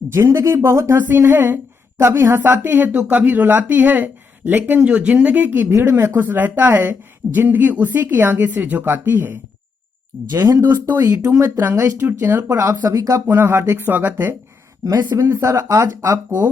जिंदगी बहुत हसीन है, कभी हंसाती है तो कभी रुलाती है, लेकिन जो जिंदगी की भीड़ में खुश रहता है, जिंदगी उसी के आगे सिर झुकाती है। जय हिंद दोस्तों, यूट्यूब में तिरंगा इंस्टीट्यूट चैनल पर आप सभी का पुनः हार्दिक स्वागत है। मैं शिवेंद्र सर आज आपको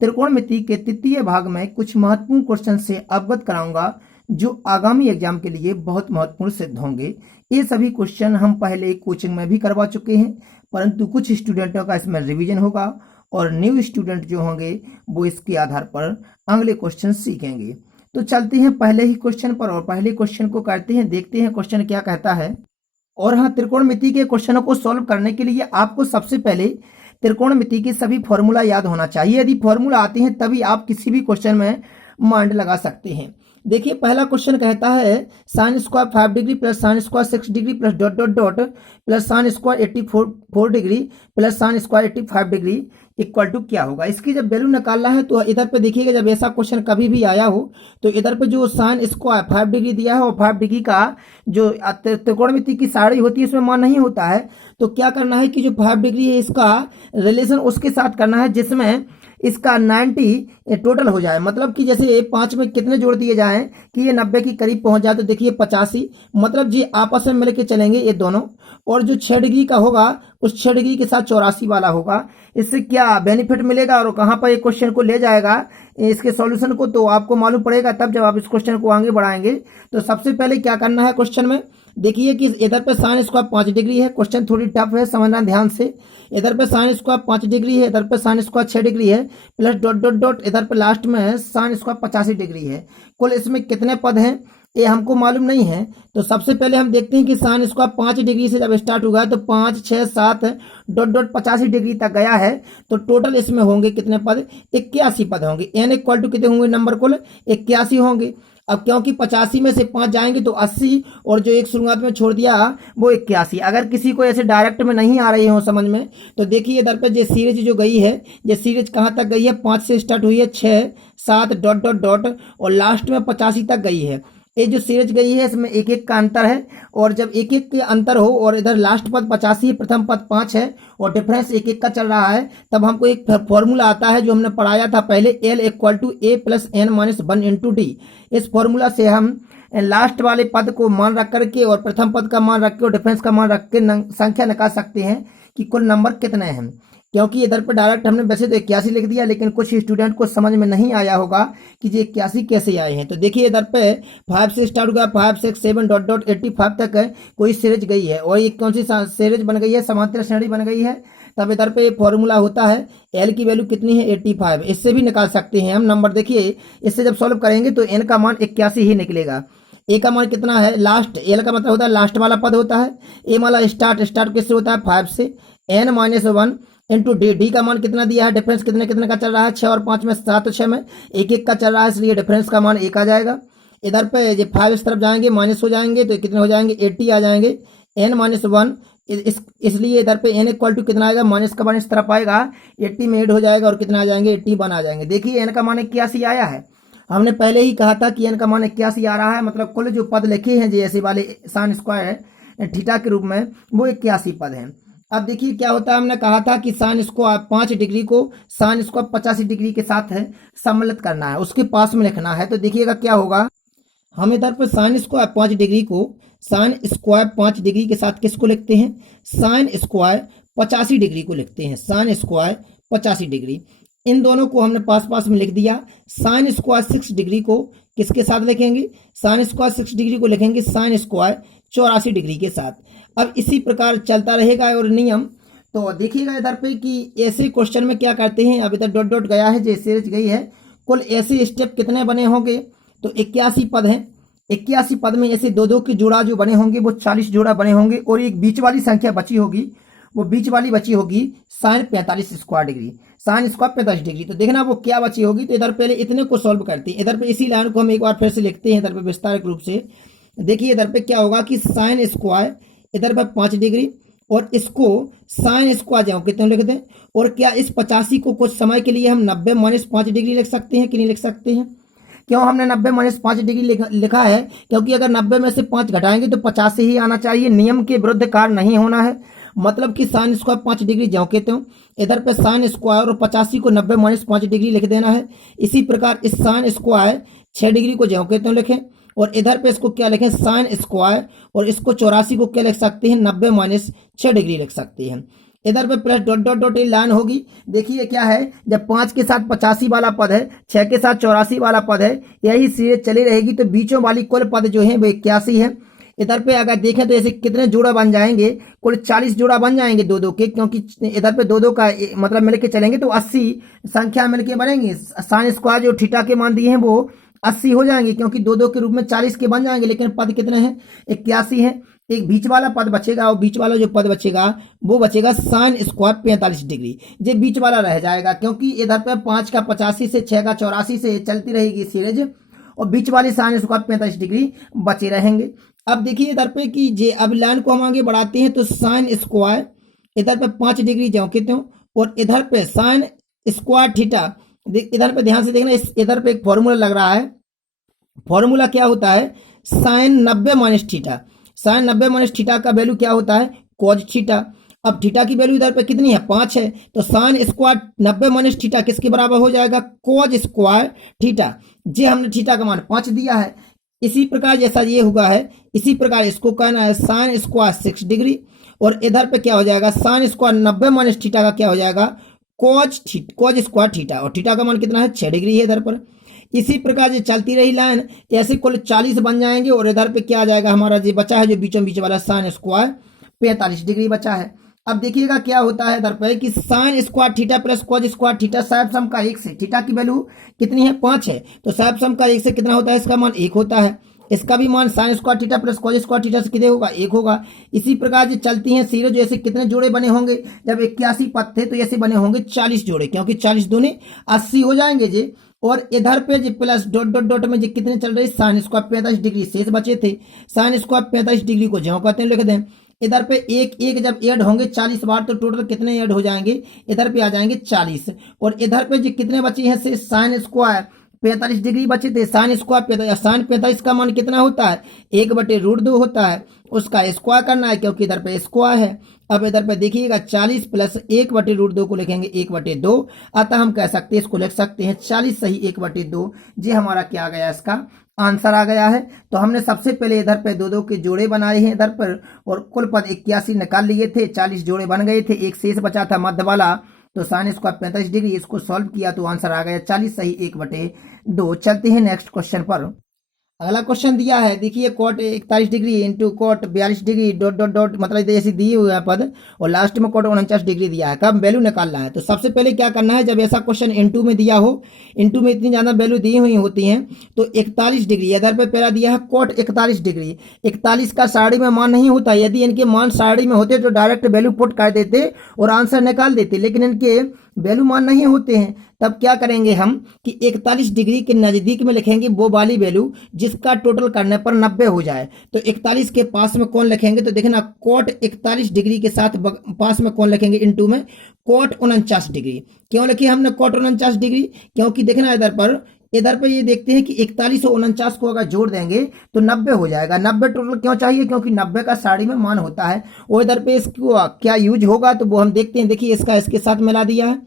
त्रिकोणमिति के तृतीय भाग में कुछ महत्वपूर्ण क्वेश्चन से अवगत कराऊंगा जो आगामी एग्जाम के लिए बहुत महत्वपूर्ण सिद्ध होंगे। ये सभी क्वेश्चन हम पहले कोचिंग में भी करवा चुके हैं, परंतु कुछ स्टूडेंटों का इसमें रिवीजन होगा और न्यू स्टूडेंट जो होंगे वो इसके आधार पर अगले क्वेश्चन सीखेंगे। तो चलते हैं पहले ही क्वेश्चन पर और पहले क्वेश्चन को करते हैं, देखते हैं क्वेश्चन क्या कहता है। और हाँ, त्रिकोणमिति के क्वेश्चनों को सॉल्व करने के लिए आपको सबसे पहले त्रिकोणमिति के सभी फॉर्मूला याद होना चाहिए। यदि फॉर्मूला आते हैं तभी आप किसी भी क्वेश्चन में माइंड लगा सकते हैं। देखिए, पहला क्वेश्चन कहता है sine square 5 degree plus sine square 6 degree plus dot dot dot plus sine square 84 degree plus sine square 85 degree equal to क्या होगा। इसकी जब वैल्यू निकालना है तो इधर पे देखिएगा, जब ऐसा क्वेश्चन कभी भी आया हो तो इधर पे जो साइन स्क्वायर 5 डिग्री दिया है और 5 डिग्री का जो त्रिकोणमिति की साड़ी होती है उसमें मान नहीं होता है, तो क्या करना है कि जो 5 डिग्री है इसका रिलेशन उसके साथ करना है जिसमें इसका 90 टोटल हो जाए। मतलब कि जैसे 5 में कितने जोड़ दिए जाएं कि ये 90 के करीब पहुंच जाए, तो देखिए 85, मतलब जी आपस में मिलके चलेंगे ये दोनों। और जो 6 डिग्री का होगा उस 6 डिग्री के साथ 84 वाला होगा। इससे क्या बेनिफिट मिलेगा और कहाँ पर एक क्वेश्चन को ले जाएगा इसके सॉल्यूशन को, तो आपको मालूम पड़ेगा तब जब आप इस क्वेश्चन को आगे बढ़ाएंगे। तो सबसे पहले क्या करना है क्वेश्चन में, देखिए कि इधर पे साइन स्क्वायर 5 डिग्री है। क्वेश्चन थोड़ी टफ है, समझना ध्यान से। इधर पे साइन स्क्वायर 5 डिग्री है, इधर पे साइन स्क्वायर 6 डिग्री है प्लस डॉट डॉट डॉट इधर पे लास्ट में साइन स्क्वायर 85 डिग्री है। कुल इसमें कितने पद हैं ये हमको मालूम नहीं है। तो सबसे पहले हम देखते हैं कि साइन स्क्वायर 5 डिग्री से जब स्टार्ट हुआ है तो 5 6 7 डॉट डॉट 85 डिग्री तक गया है। तो टोटल इसमें होंगे कितने पद, 81 पद होंगे। एन इक्वल टू कितने होंगे, नंबर कुल 81 होंगे। अब क्योंकि 85 में से 5 जाएंगे तो 80 और जो एक शुरुआत में छोड़ दिया वो 81। अगर किसी को ऐसे डायरेक्ट में नहीं आ रही हो समझ में तो देखिए इधर पे ये सीरीज जो गई है, ये सीरीज कहाँ तक गई है, 5 से स्टार्ट हुई है 6 7 डॉट डॉट डॉट और लास्ट में 85 तक गई है। ये जो सीरीज गई है इसमें एक एक का अंतर है, और जब एक एक के अंतर हो और इधर लास्ट पद 85 है, प्रथम पद 5 है और डिफरेंस एक एक का चल रहा है, तब हमको एक फॉर्मूला आता है जो हमने पढ़ाया था पहले, L equal to A plus N minus 1 into D. इस फॉर्मूला से हम लास्ट वाले पद को मान रख करके और प्रथम पद का मान रख के और डिफरेंस का मान रख के संख्या निकाल सकते हैं कि कुल नंबर कितने हैं। क्योंकि इधर पर डायरेक्ट हमने वैसे तो 81 लिख दिया, लेकिन कुछ स्टूडेंट को समझ में नहीं आया होगा कि ये 81 कैसे आए हैं। तो देखिए इधर पे 5 से स्टार्ट हुआ, 5 6 7 डॉट डॉट 85 तक है, कोई सीरीज गई है और ये कौन सी सीरीज बन गई है, समांतर श्रेणी बन गई है। तब इधर पे फॉर्मूला होता है एल की वैल्यू कितनी है, 85। इससे भी निकाल सकते हैं हम नंबर। देखिए इससे जब सॉल्व करेंगे तो एन का मान 81 ही निकलेगा। ए का मान कितना है, लास्ट, एल का मतलब होता है लास्ट वाला पद होता है। ए वाला स्टार्ट किससे होता है, 5 से, N minus 1 into D. D का मान कितना दिया है, डिफरेंस कितने कितने का चल रहा है, 6 और 5 में, 7 और 6 में एक एक का चल रहा है, इसलिए डिफरेंस का मान 1 आ जाएगा। इधर पे ये 5 इस तरफ जाएंगे माइनस हो जाएंगे तो कितने हो जाएंगे, 80 आ जाएंगे। एन माइनस 1 इसलिए इधर पे एन इक्वल टू कितना आएगा, माइनस का मान इस तरफ आएगा, 80 में ऐड हो जाएगा और कितना आ जाएंगे, 81 आ जाएंगे। देखिए एन का मान 81 आया है। हमने पहले ही कहा था कि एन का मान 81 आ रहा है, मतलब कुल जो पद लिखे हैं जैसे वाले साइन स्क्वायर थीटा के रूप में वो 81 पद हैं। अब देखिए क्या होता है, हमने कहा था कि साइन स्क्वायर 5 डिग्री को साइन स्क्वायर 85 डिग्री के साथ है सम्मिलित करना है, उसके पास में लिखना है। तो देखिएगा क्या होगा, हम इधर पर साइन स्क्वायर 5 डिग्री को साइन स्क्वायर 5 डिग्री के साथ किसको लिखते हैं, साइन स्क्वायर 85 डिग्री को लिखते हैं, साइन स्क्वायर 85 डिग्री। इन दोनों को हमने पास पास में लिख दिया। साइन स्क्वायर 6 डिग्री को किसके साथ लिखेंगे, साइन स्क्वायर 6 डिग्री को लिखेंगे साइन स्क्वायर 84 डिग्री के साथ। अब इसी प्रकार चलता रहेगा और नियम। तो देखिएगा इधर पे कि ऐसे क्वेश्चन में क्या करते हैं, अब इधर डॉट डॉट गया है, जैसे सीरीज गई है, कुल ऐसे स्टेप कितने बने होंगे, तो 81 पद हैं। 81 पद में ऐसे दो दो के जोड़ा जो बने होंगे वो 40 जोड़ा बने होंगे और एक बीच वाली संख्या बची होगी, वो बीच वाली बची होगी sine 45 square degree, sine square 45 degree. तो देखना वो क्या बची होगी। तो इधर पहले इतने को सॉल्व करते हैं। इधर पे इसी लाइन को हम एक बार फिर से लिखते हैं इधर पे विस्तारित रूप से। देखिए इधर पे क्या होगा कि साइन स्क्वायर इधर पे 5 डिग्री और इसको साइन स्क्वायर जाओ कितने लिखते हैं, और क्या इस 85 को कुछ समय के लिए हम 90 माइनस 5 डिग्री लिख सकते हैं कि नहीं लिख सकते हैं। क्यों हमने 90 माइनस 5 डिग्री लिखा है, क्योंकि अगर 90 में से 5 घटाएंगे तो 50 ही आना चाहिए, नियम के विरुद्ध कार्य नहीं होना है। मतलब कि साइन स्क्वायर 5 डिग्री ज्यों के त्यों, इधर पे साइन स्क्वायर और 85 को 90 माइनस 5 डिग्री लिख देना है। इसी प्रकार इस साइन स्क्वायर 6 डिग्री को ज्यों के त्यों लिखें, और इधर पे इसको क्या लिखें, साइन स्क्वायर, और इसको 84 को क्या लिख सकते हैं, 90 माइनस 6 डिग्री लिख सकते हैं। इधर पे plus dot dot dot line होगी। देखिए क्या है, जब 5 के साथ 85 वाला पद है, 6 के साथ 84 वाला पद है, यही सीरीज चली रहेगी, तो बीचों वाली कुल पद जो है वो 81 है। इधर पे अगर देखें तो ऐसे कितने जोड़ा बन जाएंगे, कुल 40 जोड़ा बन जाएंगे दो दो के, क्योंकि इधर पे दो दो का मतलब मिलके चलेंगे तो 80 संख्या मिलके बनेंगे। साइन स्क्वायर जो थीटा के मान दिए हैं वो 80 हो जाएंगे, क्योंकि दो दो के रूप में 40 के बन जाएंगे, लेकिन पद कितने हैं, 81 है। एक बीच वाला पद बचेगा, और बीच वाला जो पद बचेगा वो बचेगा साइन स्क्वायर 45 डिग्री, ये बीच वाला रह जाएगा, क्योंकि इधर पे 5 का 85 से 6 का 84 से चलती रहेगी सीरीज, और बीच वाली साइन स्क्वायर 45 डिग्री बचे रहेंगे। अब देखिए इधर पे कि जे अब लाइन को हम आगे बढ़ाते हैं, तो साइन स्क्वायर इधर पे 5 डिग्री ज्यों के त्यों, और इधर पे साइन स्क्वायर थीटा, इधर पे ध्यान से देखना, इधर पे एक फॉर्मूला लग रहा है। फॉर्मूला क्या होता है, sine 90 minus theta. Sine 90 minus theta का वैल्यू क्या होता है, कॉज थीटा। अब थीटा की वैल्यू इधर पे कितनी है, 5 है, तो साइन स्क्वायर 90 माइनस थीटा किसके बराबर हो जाएगा, कॉज स्क्वायर थीटा। जे हमने थीटा का मान 5 दिया है। इसी प्रकार जैसा ये हुआ है, इसी प्रकार इसको कहना है साइन स्क्वायर 6 डिग्री, और इधर पे क्या हो जाएगा, साइन स्क्वायर 90 माइनस थीटा का क्या हो जाएगा, कॉज स्क्वायर थीटा, और थीटा का मान कितना है, 6 डिग्री है इधर पर। इसी प्रकार जो चलती रही लाइन, ऐसे कुल 40 बन जाएंगे, और इधर पे क्या आ जाएगा, हमारा जो बचा है, जो बीचों बीच वाला साइन स्क्वायर 45 डिग्री बचा है। अब देखिएगा क्या होता है इधर पे कि sign square theta plus cos square theta साहब सम का 1 से, थीटा की वैल्यू कितनी है, 5 है, तो साहब सम का 1 से कितना होता है, इसका मान 1 होता है। इसका भी मान sign square theta plus cos square theta से कितने होगा, 1 होगा। इसी प्रकार जो चलती हैं सीरीज, जैसे कितने जोड़े बने होंगे, जब 81 पद थे तो ऐसे बने होंगे 40 जोड़े, क्योंकि 40 दूनी 80 हो जाएंगे जी। और इधर पे जो प्लस डॉट डॉट डॉट में जो कितने चल रहे, साइन स्क्वायर 45 डिग्री शेष बचे थे, साइन स्क्वायर 45 डिग्री को ज्यों कहते हैं लिख दें। इधर पे एक एक जब ऐड होंगे 40 बार, तो टोटल कितने ऐड हो जाएंगे, इधर पे आ जाएंगे 40, और इधर पे जो कितने बचे हैं से साइन स्क्वायर 45 डिग्री बचे थे, साइन स्क्वायर साइन 45 का मान कितना होता है, 1/√2 होता है, उसका स्क्वायर करना है, क्योंकि इधर पे स्क्वायर है। अब इधर पे देखिएगा 40 प्लस 1/√2 को लिखेंगे 1/2, अतः हम कह सकते हैं, इसको लिख सकते हैं 40 सही 1/2, ये हमारा क्या आ गया, इसका आंसर आ गया है। तो हमने सबसे पहले इधर पे दो दो के जोड़े बनाए हैं इधर पर, और कुल पद 81 निकाल लिए थे, 40 जोड़े बन गए थे, एक शेष बचा था मध्य वाला, तो साइन स्क्वायर 45 डिग्री, इसको सॉल्व किया तो आंसर आ गया 40 सही 1/2। चलते हैं नेक्स्ट क्वेश्चन पर। अगला क्वेश्चन दिया है, देखिए cot 41 degree into cot 42 degree dot dot dot, मतलब जैसे दिए हुए हैं पद, और लास्ट में कॉट 49 डिग्री दिया है, कब वैल्यू निकालना है। तो सबसे पहले क्या करना है, जब ऐसा क्वेश्चन इनटू में दिया हो, इनटू में इतनी ज्यादा वैल्यू दी हुई होती हैं, तो 41 डिग्री इधर पे पहला दिया है कॉट 41 डिग्री, 41 का साड़ी में मान नहीं होता, यदि इनके मान साड़ी में होते तो डायरेक्ट वैल्यू पुट कर देते और आंसर निकाल देते, लेकिन इनके वैल्यू मान नहीं होते हैं। तब क्या करेंगे हम कि 41 डिग्री के नजदीक में लिखेंगे वो वाली वैल्यू जिसका टोटल करने पर 90 हो जाए। तो 41 के पास में कौन लिखेंगे, तो देखना कॉट 41 डिग्री के साथ पास में कौन लिखेंगे, इनटू में कॉट 49 डिग्री। क्यों लिखी हमने कॉट 49 डिग्री, क्योंकि देखना इधर पर ये देखते हैं कि 41 और 49 को अगर जोड़ देंगे तो 90 हो जाएगा। 90 टोटल क्यों चाहिए, क्योंकि 90 का साड़ी में मान होता है, और इधर पे इसको क्या यूज होगा तो वो हम देखते हैं। देखिए इसका इसके साथ मिला दिया है,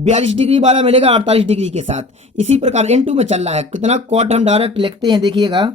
42 डिग्री वाला मिलेगा 48 डिग्री के साथ। इसी प्रकार इनटू में चल रहा है, कितना कॉट हम डायरेक्ट लिखते हैं, देखिएगा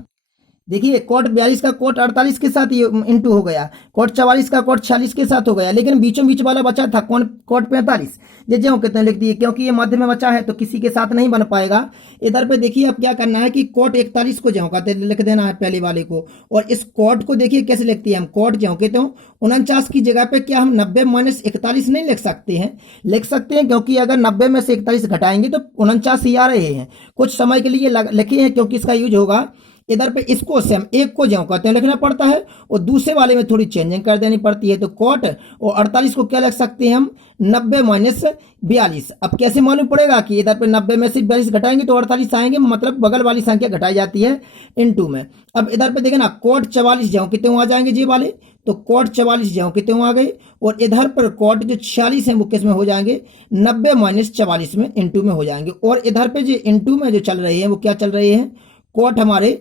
देखिए कॉट 42 का कॉट 48 के साथ ये इंटू हो गया, कॉट 44 का कॉट 46 के साथ हो गया, लेकिन बीचों बीच वाला बचा था कौन, कॉट 45, जो कितने लिख दिए, क्योंकि ये मध्य में बचा है तो किसी के साथ नहीं बन पाएगा। इधर पे देखिए अब क्या करना है कि कॉट 41 को ज्यों कहते लिख देना है पहले वाले को, और इस कॉट को देखिए कैसे लिखती है, हम कॉट ज्यों कहते हो 49 की जगह पे क्या हम 90 माइनस 41 नहीं लिख सकते हैं, लिख सकते हैं, क्योंकि अगर 90 में से 41 घटाएंगे तो 49 ही आ रहे हैं। कुछ समय के लिए लिखे हैं क्योंकि इसका यूज होगा। इधर पे इसको से हम एक को ज्यों कहते हैं लिखना पड़ता है, और दूसरे वाले में थोड़ी चेंजिंग कर देनी पड़ती है। तो कॉट और 48 को क्या लिख सकते हैं हम, 90 माइनस 42। अब कैसे मालूम पड़ेगा कि इधर पे 90 में से 42 घटाएंगे तो 48 आएंगे, मतलब बगल वाली संख्या घटाई जाती है इनटू में। अब इधर पे देखें ना, कॉट 44 ज्यों के त्यों आ जाएंगे जी वाले, तो कॉट 44 ज्यों के त्यों आ गए, और इधर पर कॉट जो 46 है वो किस में हो जाएंगे, 90 माइनस 44 में इनटू में हो जाएंगे। और इधर पे जो इनटू में जो चल रहे हैं वो क्या चल रहे हैं, कॉट हमारे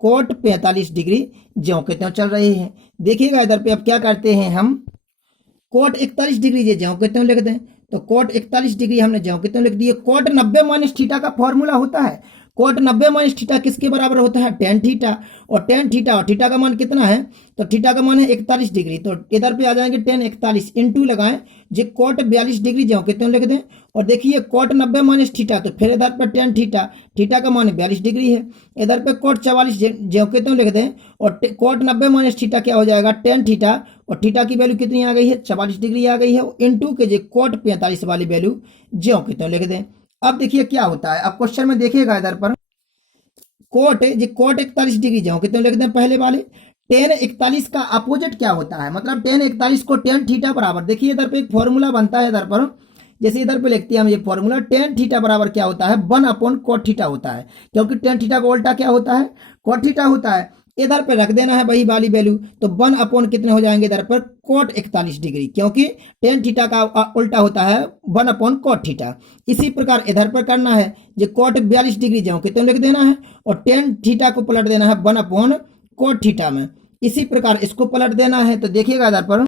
कॉट 45 डिग्री ज्यों के त्यों चल रहे हैं। देखिएगा इधर पे अब क्या करते हैं हम, कोट 41 डिग्री ये ज्यों के त्यों लिख दें, तो कोट 41 डिग्री हमने ज्यों के त्यों लिख दिए। कोट 90 माइनस थीटा का फॉर्मूला होता है, कोट 90 माइनस थीटा किसके बराबर होता है, टेन थीटा, और टेन थीटा और थीटा का मान कितना है, तो थीटा का मान है 41 डिग्री, तो इधर पे आ जाएंगे टेन 41 इंटू लगाएं जी कोट 42 डिग्री ज्यों के त्यों लिख दें, और देखिए कोट 90 माइनस थीटा, तो फिर इधर पे टेन थीटा, थीटा का मान 42 डिग्री है, इधर पे कोट 44 ज्यों के त्यों लिख दें, और कोट 90 माइनस थीटा क्या हो जाएगा, टेन थीटा, और थीटा की वैल्यू कितनी आ गई है, 44 डिग्री आ गई है, इंटू के जी कोट 45 वाली वैल्यू ज्यों के त्यों लिख दें। अब देखिए क्या होता है, अब क्वेश्चन में देखिएगा इधर पर कोट 41 डिग्री ज्यों के त्यों लिख दें पहले वाले, टेन 41 का अपोजिट क्या होता है, मतलब टेन 41 को टेन थीटा बराबर, देखिए इधर पे एक फॉर्मूला बनता है इधर पर, जैसे इधर पे लिखते हैं हम ये फॉर्मूला, टेन थीटा बराबर क्या होता है, 1 कोट थीटा होता है, क्योंकि टेन थीटा का उल्टा क्या होता है, कोट थीटा होता है। इधर पे रख देना है वही वाली वैल्यू, तो 1 कितने हो जाएंगे इधर पर, कोट 41 डिग्री, क्योंकि टेन थीटा का उल्टा होता है 1 कोट थीटा। इसी प्रकार इधर पर करना है, जो कोट 42 डिग्री ज्यों के त्यों लिख देना है, और टेन थीटा को पलट देना है 1 कोट थीटा में। इसी प्रकार इसको पलट देना है, तो देखिएगा इधर पर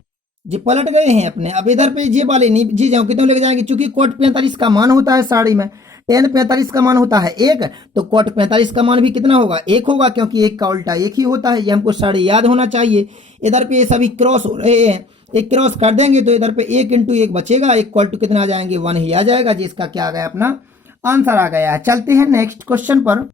जी पलट गए हैं अपने। अब इधर पे जी वाले नहीं जी ज्यों के त्यों लेके जाएंगे, चूंकि कोट 45 का मान होता है साड़ी में, टेन 45 का मान होता है 1, तो कोट 45 का मान भी कितना होगा, 1 होगा, क्योंकि 1 का उल्टा 1 ही होता है, ये हमको साड़ी याद होना चाहिए। इधर पे ये सभी क्रॉस हो रहे हैं, एक क्रॉस कर देंगे तो इधर पे 1 इंटू 1 बचेगा, इक्वल टू कितना आ जाएंगे, 1 ही आ जाएगा, जिसका क्या आ गया, अपना आंसर आ गया है। चलते हैं नेक्स्ट क्वेश्चन पर।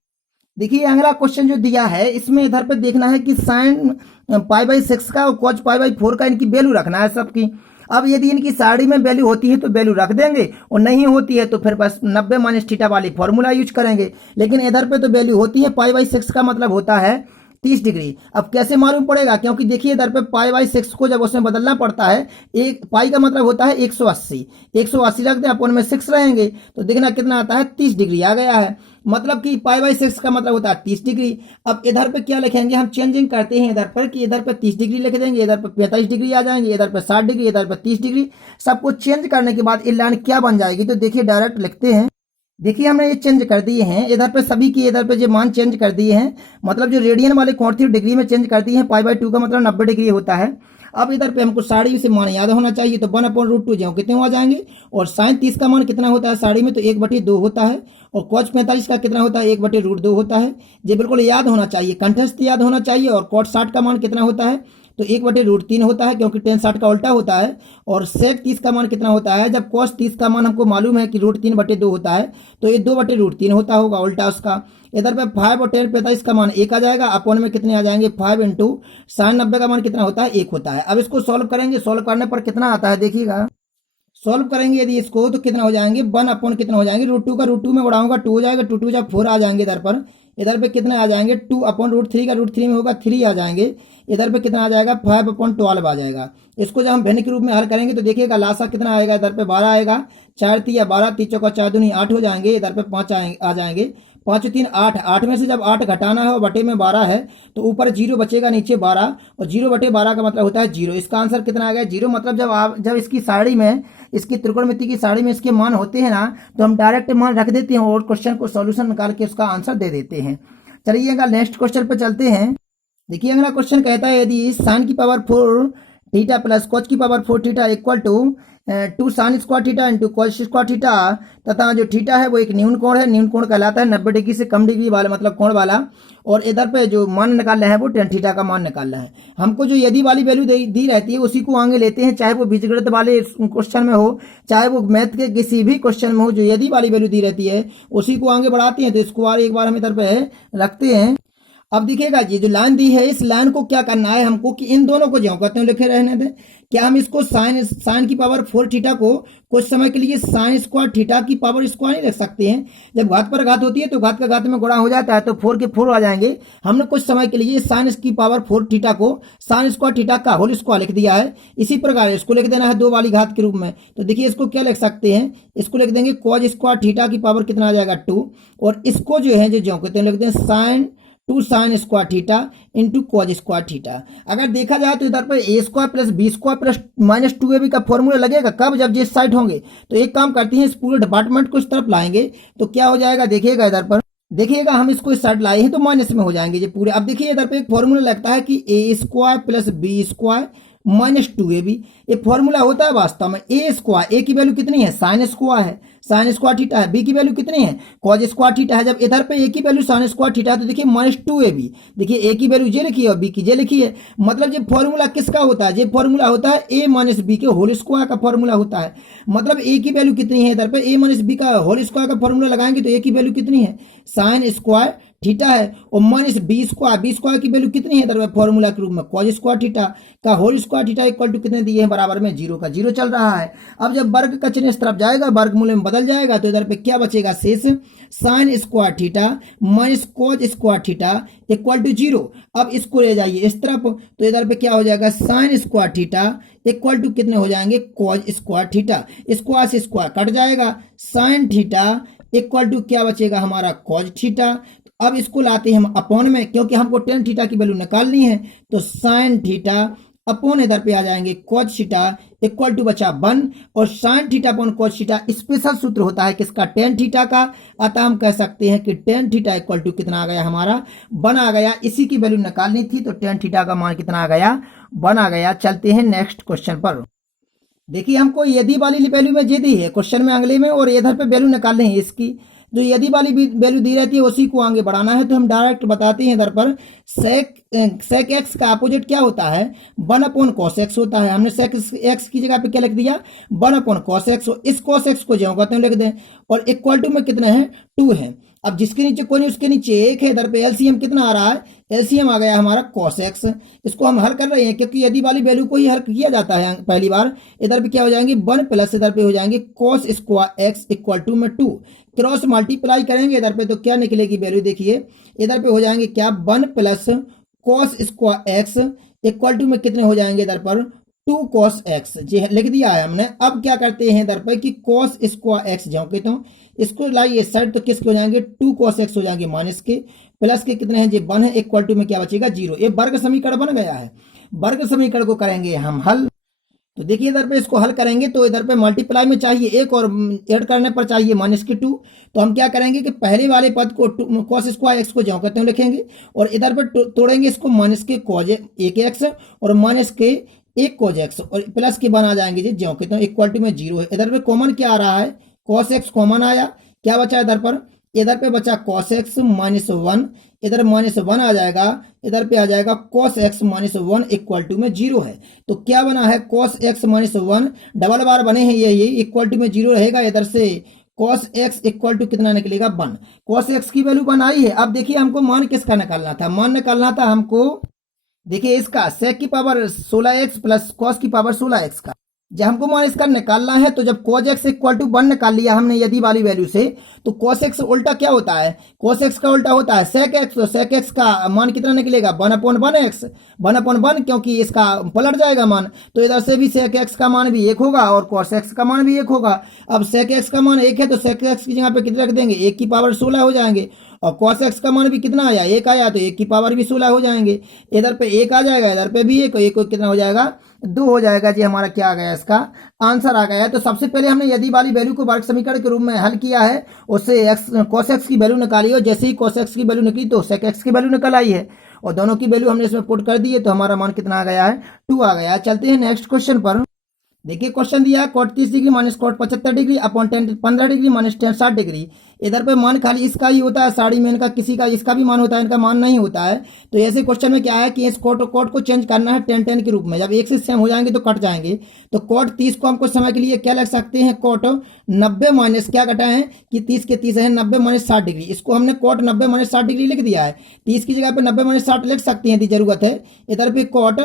देखिए अगला क्वेश्चन जो दिया है, इसमें इधर पे देखना है कि साइन π/6 का और कोच π/4 का इनकी वैल्यू रखना है सबकी। अब यदि इनकी साड़ी में वैल्यू होती है तो वैल्यू रख देंगे, और नहीं होती है तो फिर बस 90 माइनस थीटा वाली फॉर्मूला यूज करेंगे। लेकिन इधर पे तो वैल्यू होती है, π/6 का मतलब होता है 30 डिग्री। अब कैसे मालूम पड़ेगा, क्योंकि देखिए इधर पे π/6 को जब उसमें बदलना पड़ता है, एक पाई का मतलब होता है 180, 180 रख दें, अपन में 6 रहेंगे, तो देखना कितना आता है, 30 डिग्री आ गया है, मतलब कि π/6 का मतलब होता है 30 डिग्री। अब इधर पे क्या लिखेंगे, हम चेंजिंग करते हैं इधर पर, कि इधर पे 30 डिग्री लिख देंगे, इधर पे 45 डिग्री आ जाएंगे, इधर पे 60 डिग्री, इधर पे 30 डिग्री। सबको चेंज करने के बाद ये लाइन क्या बन जाएगी, तो देखिए डायरेक्ट लिखते हैं। देखिए हमने ये चेंज कर दिए हैं, इधर पे सभी की इधर पे जो मान चेंज कर दिए हैं, मतलब जो रेडियन वाले कोण थे डिग्री में चेंज कर दिए हैं, π/2 का मतलब 90 डिग्री होता है। अब इधर पे हमको साड़ी से मान याद होना चाहिए, तो 1/√2 ज्यों कितने आ जाएंगे, और साइन 30 का मान कितना होता है साड़ी में, तो 1/2 होता है, और कोच 45 का कितना होता है, 1/√2 होता है। ये बिल्कुल याद होना चाहिए, कंठस्थ याद होना चाहिए। और कोट 60 का मान कितना होता है, तो 1/√3 होता है, क्योंकि टेन 60 का उल्टा होता है। और सेक 30 का मान कितना होता है, जब कोस 30 का मान हमको मालूम है कि √3/2 होता है, तो ये 2/√3 होता होगा उल्टा उसका। इधर पे 5 और टेन 45 का मान 1 आ जाएगा, अपॉन में कितने आ जाएंगे, 5 इंटू साइन 90 का मान कितना होता है, 1 होता है। अब इसको सॉल्व करेंगे, सॉल्व करने पर कितना आता है देखिएगा, सॉल्व करेंगे यदि इसको तो कितना हो जाएंगे, 1 कितना हो जाएंगे, √2 का √2 में बढ़ाऊंगा 2 हो जाएगा, 2 जब 4 आ जाएंगे इधर पर। इधर पे कितने आ जाएंगे, 2/√3 का √3 में होगा 3 आ जाएंगे। इधर पे कितना आ जाएगा, 5/12 आ जाएगा। इसको जब हम भिन्न के रूप में हल करेंगे तो देखिएगा लासा कितना आएगा, इधर पे 12 आएगा, 4 3 12, 3 चौका 4 दूनी 8 हो जाएंगे, इधर पे 5 आ जाएंगे, 5 3 8, 8 में से जब 8 घटाना है और बटे में 12 है, तो ऊपर 0 बचेगा, नीचे 12, और 0/12 का मतलब होता है 0। इसका आंसर कितना आ गया, 0। मतलब जब इसकी साड़ी में, इसकी त्रिकोणमिति की साड़ी में इसके मान होते हैं ना, तो हम डायरेक्ट मान रख देते हैं और क्वेश्चन को सॉल्यूशन निकाल के उसका आंसर दे देते हैं। चलिएगा नेक्स्ट क्वेश्चन पे चलते हैं। देखिए अगला क्वेश्चन कहता है, यदि साइन की पावर 4 थीटा प्लस कोच की power 4 theta equal to 2 sine square theta into cos square theta, तथा जो थीटा है वो एक न्यून कोण है, न्यून कोण कहलाता है 90 डिग्री से कम डिग्री वाला, मतलब कोण वाला। और इधर पे जो मान निकालना है वो टेन थीटा का मान निकालना है। हमको जो यदि वाली वैल्यू दी रहती है उसी को आगे लेते हैं, चाहे वो बीजगणित वाले क्वेश्चन में हो, चाहे वो मैथ के किसी भी क्वेश्चन में हो, जो यदि वाली वैल्यू दी रहती है उसी को आगे बढ़ाते हैं। तो इसको एक बार हम इधर पे रखते हैं। अब देखिएगा ये जो लाइन दी है, इस लाइन को क्या करना है हमको, कि इन दोनों को ज्यों कहते हैं लिखे रहने दें। क्या हम इसको साइन की पावर 4 थीटा को कुछ समय के लिए साइन स्क्वायर थीटा की पावर स्क्वायर नहीं रख सकते हैं। जब घात पर घात होती है तो घात का घात में गुणा हो जाता है, तो 4 के 4 आ जाएंगे। हमने कुछ समय के लिए साइन की पावर 4 थीटा को साइन स्क्वायर थीटा का होल स्क्वायर लिख दिया है। इसी प्रकार इसको लिख देना है 2 वाली घात के रूप में। तो देखिए इसको क्या लिख सकते हैं, इसको लिख देंगे कॉज स्क्वायर थीटा की पावर कितना आ जाएगा 2, और इसको जो है जो ज्यों कहते हैं लिख दें sine 2 sine square theta into cos square theta. अगर देखा जाए तो इधर पर A square plus B square plus -2ab का फॉर्मूला लगेगा कब, जब जिस साइड होंगे। तो एक काम करते हैं, इस पूरे डिपार्टमेंट को इस तरफ लाएंगे तो क्या हो जाएगा, देखिएगा इधर पर, देखिएगा हम इसको इस साइड लाए हैं तो माइनस में हो जाएंगे ये पूरे। अब देखिए इधर पे एक फॉर्मूला लगता है कि A square plus B square -2ab। ये फॉर्मूला होता है वास्तव में ए स्क्वायर, ए की वैल्यू कितनी है साइन स्क्वायर है, साइन स्क्वायर थीटा है, बी की वैल्यू कितनी है कॉज स्क्वायर थीटा है। जब इधर पे ए की वैल्यू साइन स्क्वायर थीटा है तो देखिए -2ab, देखिए ए की वैल्यू जे लिखी है और बी की जे लिखी है। मतलब ये फॉर्मूला किसका होता है, ये फॉर्मूला होता है ए माइनस बी के होल स्क्वायर का फॉर्मूला होता है। मतलब ए की वैल्यू कितनी है इधर पे ए माइनस बी का होल स्क्वायर का फॉर्मूला लगाएंगे तो ए की वैल्यू कितनी है साइन स्क्वायर थीटा है, और माइनस बी स्क्वायर की वैल्यू कितनी है इधर फॉर्मूला के रूप में कॉज स्क्वायर थीटा का whole square theta equal to कितने दिए हैं बराबर में 0 का 0 चल रहा है। अब जब वर्ग का चिन्ह इस तरफ जाएगा वर्गमूल में बदल जाएगा तो इधर पे क्या बचेगा शेष sine square theta minus cos square theta equal to 0। अब इसको ले जाइए इस तरफ तो इधर पे क्या हो जाएगा sine square theta equal to कितने हो जाएंगे कॉज स्क्वायर थीटा, स्क्वायर से स्क्वायर कट जाएगा, साइन थीटा इक्वल टू क्या बचेगा हमारा कॉज थीटा। अब इसको लाते हैं हम अपॉन में क्योंकि हमको टेन थीटा की वैल्यू निकालनी है तो साइन थीटा अपॉन इधर पे आ जाएंगे कॉज थीटा इक्वल टू बचा 1, और sine theta upon cos theta special सूत्र होता है किसका टेन थीटा का। अतः हम कह सकते हैं कि टेन थीटा इक्वल टू कितना आ गया हमारा 1 आ गया। इसी की वैल्यू निकालनी थी तो टेन थीटा का मान कितना आ गया 1 आ गया। चलते हैं नेक्स्ट क्वेश्चन पर। देखिए हमको यदि वाली वैल्यू में जे दी है क्वेश्चन में अगले में, और इधर पे वैल्यू निकालनी है इसकी, जो यदि वाली वैल्यू दी रहती है उसी को आगे बढ़ाना है। तो हम डायरेक्ट बताते हैं इधर पर सेक एक्स का अपोजिट क्या होता है 1 अपॉन कॉस एक्स होता है। हमने सेक एक्स की जगह पे क्या लिख दिया 1 अपॉन कॉस एक्स, इस कॉस एक्स को जो कहते हैं लिख दें, और इक्वल टू में कितने हैं 2 है। अब जिसके नीचे कोई नहीं उसके नीचे 1 है, इधर पे एलसीएम कितना आ रहा है एलसीएम आ गया हमारा cos x। इसको हम हल कर रहे हैं क्योंकि यदि वाली वैल्यू को ही हल किया जाता है पहली बार। इधर पे क्या हो जाएंगे 1 प्लस इधर पे हो जाएंगे cos square x equal to में 2, क्रॉस मल्टीप्लाई करेंगे इधर पे तो क्या निकलेगी वैल्यू देखिए इधर पे हो जाएंगे क्या 1 plus cos square x equal to में कितने हो जाएंगे इधर पर 2 cos x, जी लिख दिया है हमने। अब क्या करते हैं इधर पर कि cos स्क्वायर x जो कहता हूँ इसको लाइए साइड तो किसके हो जाएंगे 2 cos x हो जाएंगे माइनस के, प्लस के कितने हैं जी 1 है इक्वल टू में क्या बचेगा 0। ये वर्ग समीकरण बन गया है। वर्ग समीकरण को करेंगे हम हल, तो देखिए इधर पे इसको हल करेंगे तो इधर पे मल्टीप्लाई में चाहिए 1 और ऐड करने पर चाहिए -2। तो हम क्या करेंगे कि पहले वाले पद को cos स्क्वायर x को जो कहते हैं लिखेंगे, और इधर पे तोड़ेंगे इसको माइनस के cos 1x और माइनस के 1 cos x, और प्लस के बना जाएंगे जी जो कहते हैं इक्वल टू में 0 है। इधर पे कॉमन क्या आ रहा है cos x कॉमन आया, क्या बचा इधर पे बचा cos x -1, इधर -1 आ जाएगा, इधर पे आ जाएगा cos x -1 इक्वल टू में 0 है। तो क्या बना है cos x -1 डबल बार बने हैं ये इक्वल टू में 0 रहेगा। इधर से cos x इक्वल टू कितना निकलेगा 1, cos x की वैल्यू 1 आई है। अब देखिए हमको मान किसका निकालना था, मान निकालना था हमको देखिए इसका sec की पावर 16x प्लस cos की पावर 16x का। जब हमको मान इसका निकालना है तो जब cos x इक्वल टू 1 निकाल लिया हमने यदि वाली वैल्यू से, तो cos x उल्टा क्या होता है cos x का उल्टा होता है sec x, तो sec x का मान कितना निकलेगा 1/1x 1/1 क्योंकि इसका पलट जाएगा मान, तो इधर से भी sec x का मान भी 1 होगा और cos x का मान भी 1 होगा। अब sec x का मान 1 है तो sec x की जगह पे कितना रख देंगे 1 की पावर 16 हो जाएंगे, और cos x का मान भी कितना आया 1 आया तो 1 की पावर भी 16 हो जाएंगे। इधर पे 1 आ जाएगा, इधर पे भी 1 कितना हो जाएगा 2 हो जाएगा जी। हमारा क्या आ गया इसका आंसर आ गया है। तो सबसे पहले हमने यदि वाली वैल्यू को वर्ग समीकरण के रूप में हल किया है, उससे cos x की वैल्यू निकाली, और जैसे ही cos x की वैल्यू निकली तो sec x की वैल्यू निकल आई है, और दोनों की वैल्यू हमने इसमें पुट कर दी है तो हमारा मान कितना आ गया है 2 आ गया है। चलते हैं नेक्स्ट क्वेश्चन पर। देखिए क्वेश्चन दिया है cot 30 degree minus cot 75 degree upon 15 degree minus 60 degree. इधर पे मान खाली इसका ही होता है, साड़ी में इनका किसी का इसका भी मान होता है, इनका मान नहीं होता है। तो ऐसे क्वेश्चन में क्या है कि इस कोट को चेंज करना है 10 के रूप में, जब एक से सेम हो जाएंगे तो कट जाएंगे। तो cot 30 को हमको समय के लिए क्या लिख सकते हैं cot 90 माइनस क्या कटा है कि 30 के 30 है 90 माइनस 60 डिग्री, इसको हमने cot 90 माइनस 60 डिग्री लिख दिया है। 30 की जगह पे 90 माइनस 60 लिख सकते हैं यदि जरूरत है। इधर पे cot,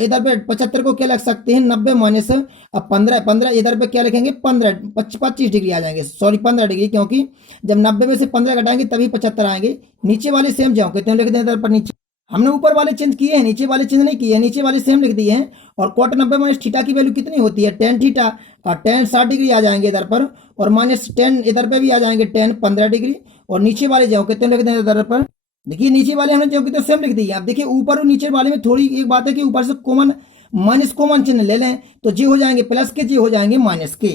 इधर पे 75 को क्या लिख सकते हैं 90 माइनस 15 इधर पे क्या लिखेंगे 25 डिग्री आ जाएंगे, सॉरी 15 डिग्री, क्योंकि जब 90 में से 15 घटाएंगे तभी 75 आएंगे। नीचे वाले सेम जाओ कहते हैं लिख दें इधर पर, नीचे हमने ऊपर वाले चेंज किए हैं नीचे वाले चेंज नहीं किए हैं, नीचे वाले सेम लिख दिए हैं। और cot 90 माइनस थीटा की वैल्यू कितनी होती है tan थीटा, और tan 60 डिग्री आ जाएंगे इधर पर, और माइनस 10 इधर पे भी आ जाएंगे tan 15 डिग्री, और नीचे वाले जाओ कहते हैं लिख दें इधर पर। देखिए नीचे वाले हमने जो कहते सेम लिख दिए। अब देखिए ऊपर और नीचे वाले में थोड़ी एक बात है कि ऊपर से कॉमन माइनस कॉमन चिन्ह ले लें तो जे हो जाएंगे प्लस के, जे हो जाएंगे माइनस के,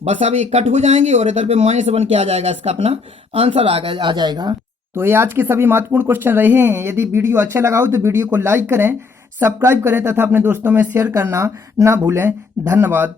बस अब ये कट हो जाएंगे और इधर पे माइनस बन के आ जाएगा, इसका अपना आंसर आ जाएगा। तो ये आज के सभी महत्वपूर्ण क्वेश्चन रहे हैं। यदि वीडियो अच्छा लगा हो तो वीडियो को लाइक करें, सब्सक्राइब करें तथा अपने दोस्तों में शेयर करना ना भूलें। धन्यवाद।